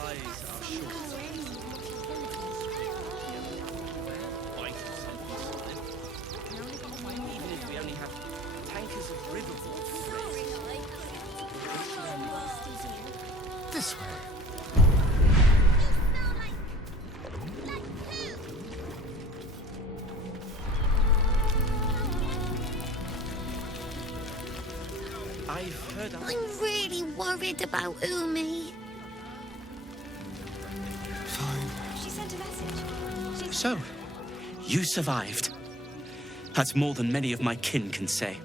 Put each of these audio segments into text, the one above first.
supplies are short. Even if we only have tankers of river water. This way. I've heard of... I'm really worried about Umi. Fine. She sent a message. So, you survived. That's more than many of my kin can say.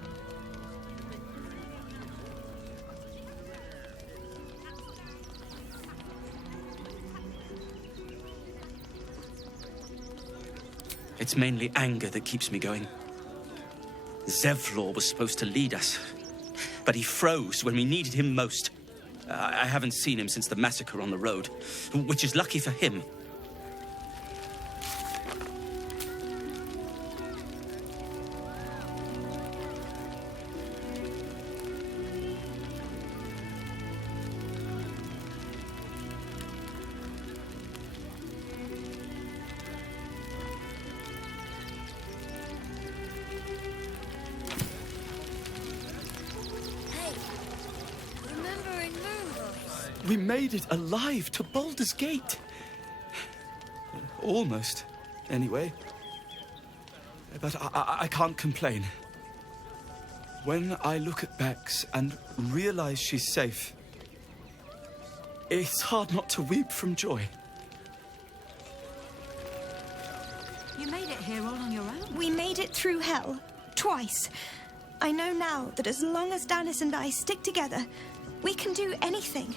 It's mainly anger that keeps me going. Zevlor was supposed to lead us, but he froze when we needed him most. I haven't seen him since the massacre on the road, which is lucky for him. We made it alive to Baldur's Gate. Almost, anyway. But I can't complain. When I look at Bex and realize she's safe, it's hard not to weep from joy. You made it here all on your own. We made it through hell. Twice. I know now that as long as Danis and I stick together, we can do anything.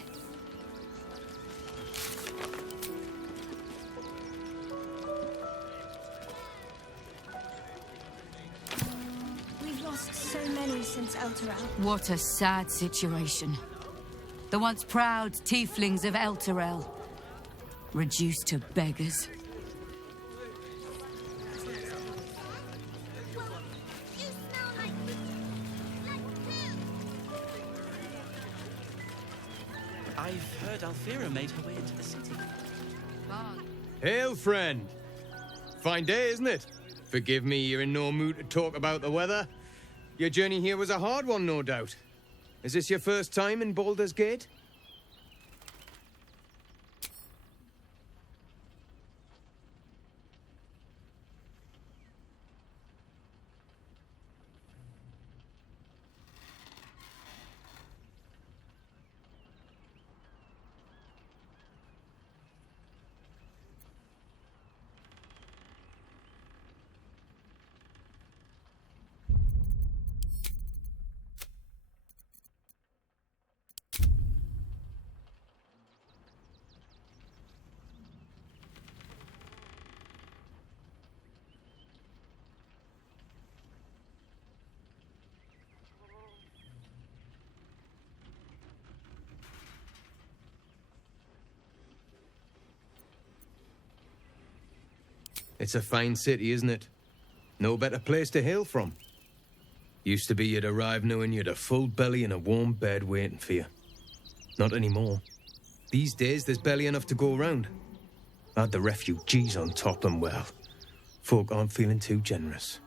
We've lost so many since Elturel. What a sad situation. The once proud tieflings of Elturel, reduced to beggars. I've heard Alfira made her way into the city. Hail, friend. Fine day, isn't it? Forgive me, you're in no mood to talk about the weather. Your journey here was a hard one, no doubt. Is this your first time in Baldur's Gate? It's a fine city, isn't it? No better place to hail from. Used to be you'd arrive knowing you'd a full belly and a warm bed waiting for you. Not anymore. These days, there's barely enough to go around. Add the refugees on top and, well, folk aren't feeling too generous.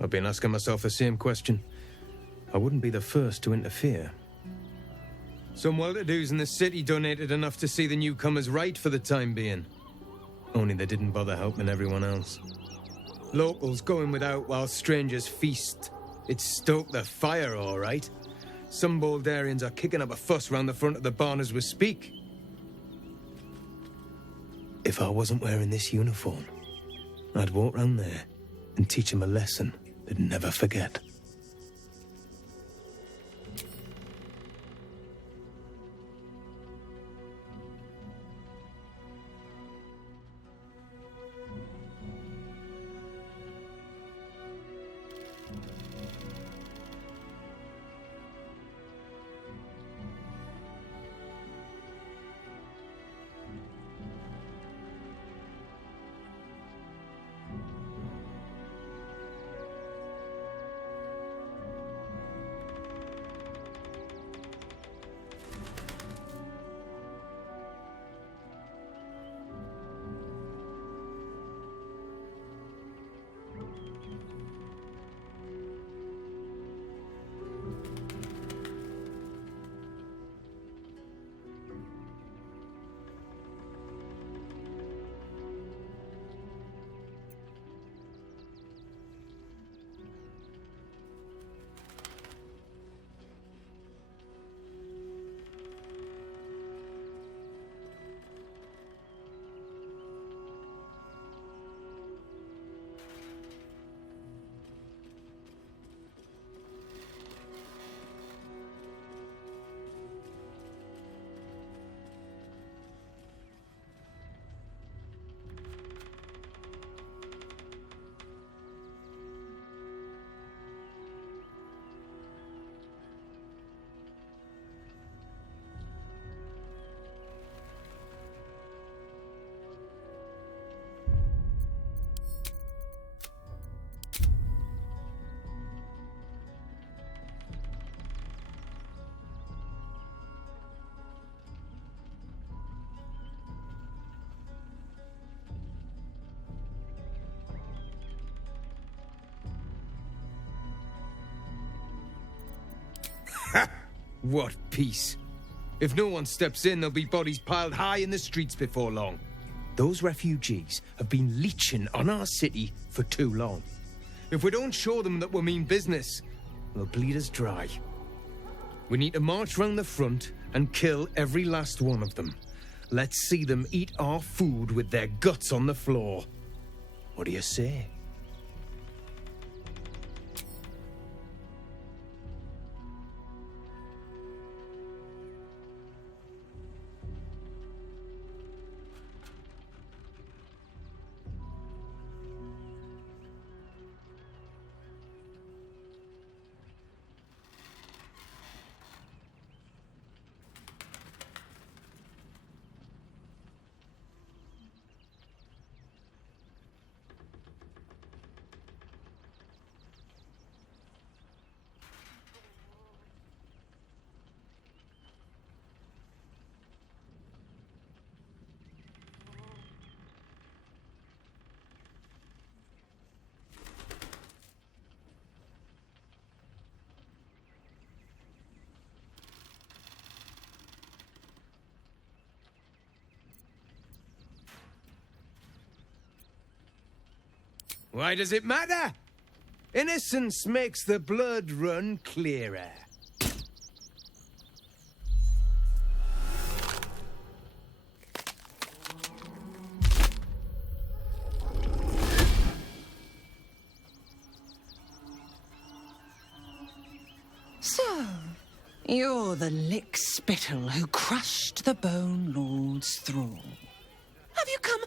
I've been asking myself the same question. I wouldn't be the first to interfere. Some well-to-dos in the city donated enough to see the newcomers right for the time being. Only they didn't bother helping everyone else. Locals going without while strangers feast. It stoked the fire, all right. Some Baldurians are kicking up a fuss round the front of the barn as we speak. If I wasn't wearing this uniform, I'd walk round there and teach them a lesson they'd never forget. What peace. If no one steps in, there'll be bodies piled high in the streets before long. Those refugees have been leeching on our city for too long. If we don't show them that we mean business, they'll bleed us dry. We need to march round the front and kill every last one of them. Let's see them eat our food with their guts on the floor. What do you say? Why does it matter? Innocence makes the blood run clearer. So, you're the lick-spittle who crushed the Bone Lord's thrall. Have you come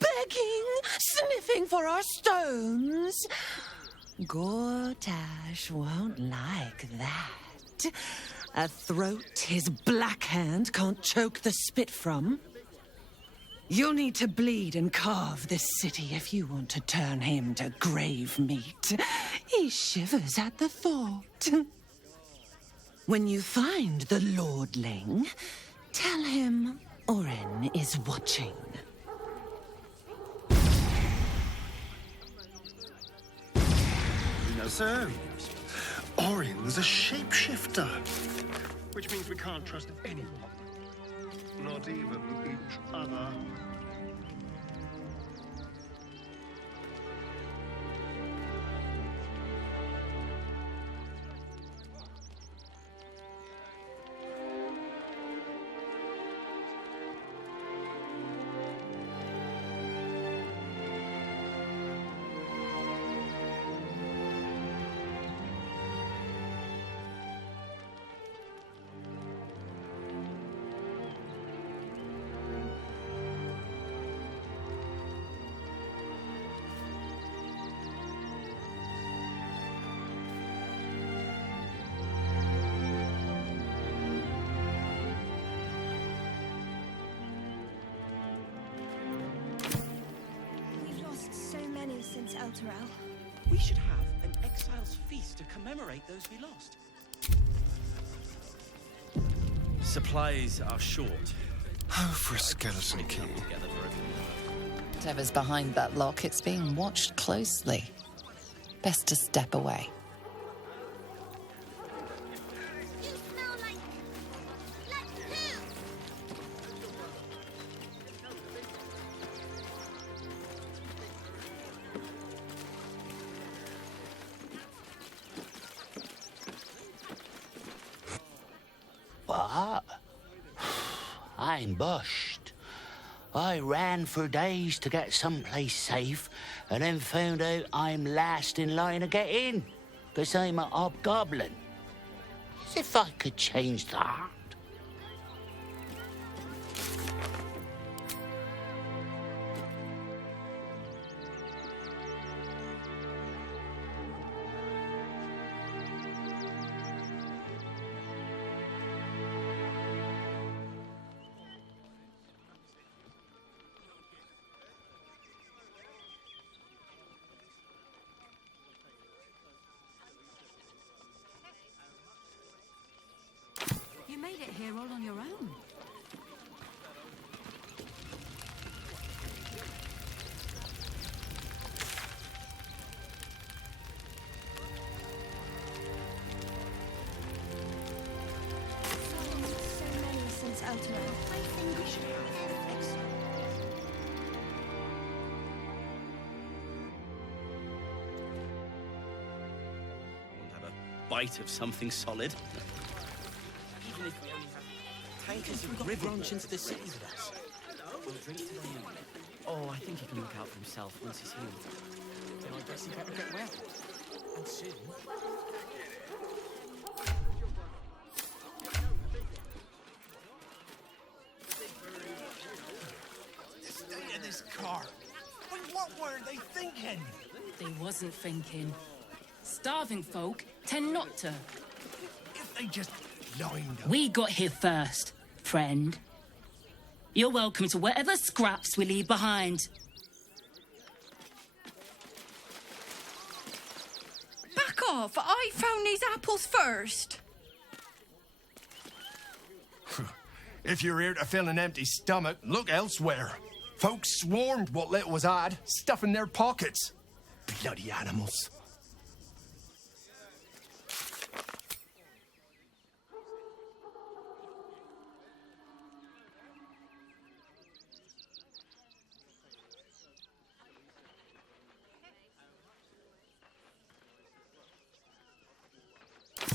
begging, sniffing for our stones? Gortash won't like that. A throat his black hand can't choke the spit from. You'll need to bleed and carve this city if you want to turn him to grave meat. He shivers at the thought. When you find the Lordling, tell him Orin is watching. So, Orin's a shapeshifter. which means we can't trust anyone. Not even each other. We've lost so many since Elturel. We should have an exile's feast to commemorate those we lost. Supplies are short. Oh, for a skeleton key. Together for everyone. Whatever's behind that lock, it's being watched closely. Best to step away. You smell like poo. What? I'm bushed. I ran for days to get someplace safe and then found out I'm last in line to get in because I'm a hobgoblin. As if I could change that. You made it here all on your own. So many since Elturel. I think we should have an exile. We'll have a bite of something solid. Even if we only have tankers of river branch into the city with us. We'll drink to the end. Oh, I think he can look out for himself once he's healed. Then I guess he better get well. And soon. The state of this car. Wait, what were they thinking? They wasn't thinking. Starving folk tend not to. If they just lined up. We got here first, friend. You're welcome to whatever scraps we leave behind. Back off! I found these apples first. If you're here to fill an empty stomach, look elsewhere. Folks swarmed what little was had, stuffing their pockets. Bloody animals.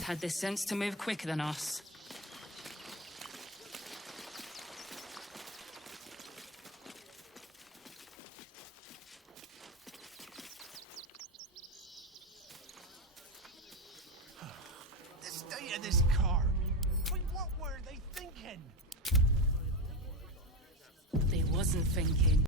Had the sense to move quicker than us. The state of this car. Wait, what were they thinking? They wasn't thinking.